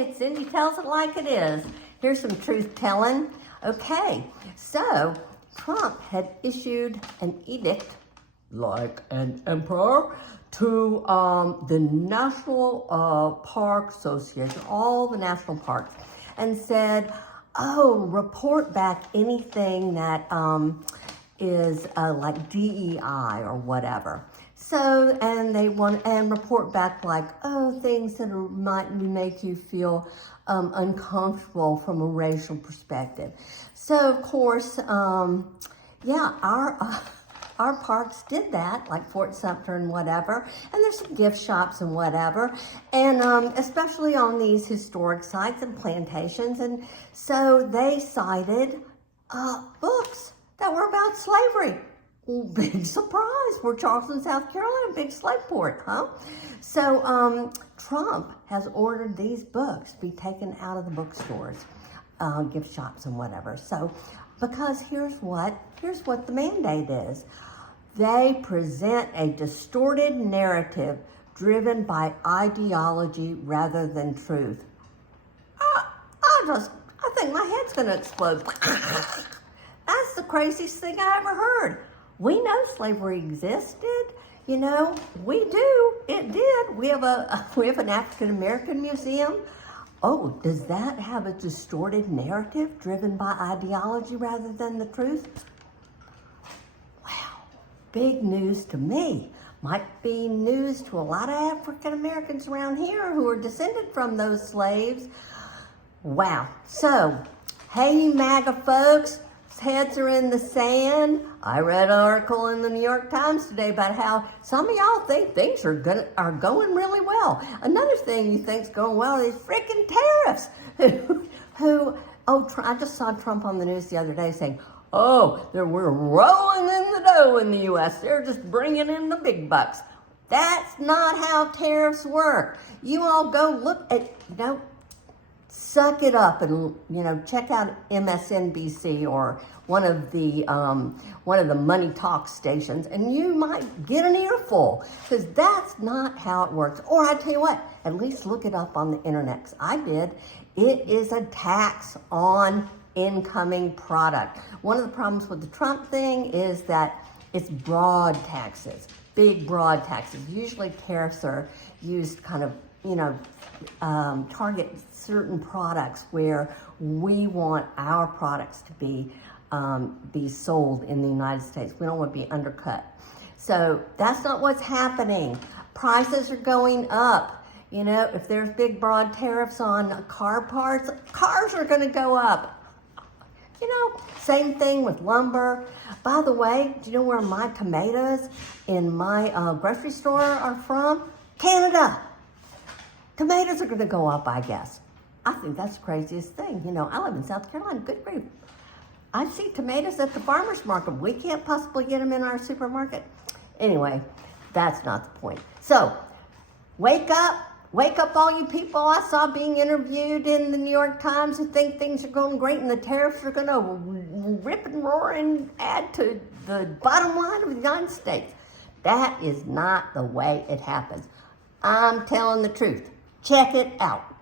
it's Cindy Tells It Like It Is. Here's some truth telling. Okay, so Trump had issued an edict, like an emperor, to the National Park Association, all the national parks, and said, oh, report back anything that is like DEI or whatever. So, and they want, and report back like, oh, things that might make you feel uncomfortable from a racial perspective. So, of course, yeah, our parks did that, like Fort Sumter and whatever, and there's some gift shops and whatever, and especially on these historic sites and plantations. And so they cited books that were about slavery. Big surprise for Charleston, South Carolina, big slave port, huh? So Trump has ordered these books be taken out of the bookstores, gift shops and whatever. So, because here's what the mandate is. They present a distorted narrative driven by ideology rather than truth. I think my head's gonna explode. That's the craziest thing I ever heard. We know slavery existed, you know, we do, it did. We have an African-American museum. Oh, does that have a distorted narrative driven by ideology rather than the truth? Wow, big news to me. Might be news to a lot of African-Americans around here who are descended from those slaves. Wow, so, hey you MAGA folks, heads are in the sand. I read an article in the New York Times today about how some of y'all think things are going really well. Another thing you think's going well is freaking tariffs. I just saw Trump on the news the other day saying, oh, we're rolling in the dough in the U.S. They're just bringing in the big bucks. That's not how tariffs work. You all go look at, suck it up and, check out MSNBC or one of the money talk stations, and you might get an earful, because that's not how it works. Or I tell you what, at least look it up on the internet, 'cause I did. It is a tax on incoming product. One of the problems with the Trump thing is that it's broad taxes, big broad taxes. Usually tariffs are used kind of, target certain products where we want our products to be sold in the United States. We don't want to be undercut. So that's not what's happening. Prices are going up. If there's big broad tariffs on car parts, cars are going to go up. Same thing with lumber. By the way, do you know where my tomatoes in my grocery store are from? Canada. Tomatoes are going to go up, I guess. I think that's the craziest thing. I live in South Carolina. Good grief. I see tomatoes at the farmer's market. We can't possibly get them in our supermarket. Anyway, that's not the point. So, wake up all you people I saw being interviewed in the New York Times who think things are going great and the tariffs are going to rip and roar and add to the bottom line of the United States. That is not the way it happens. I'm telling the truth. Check it out.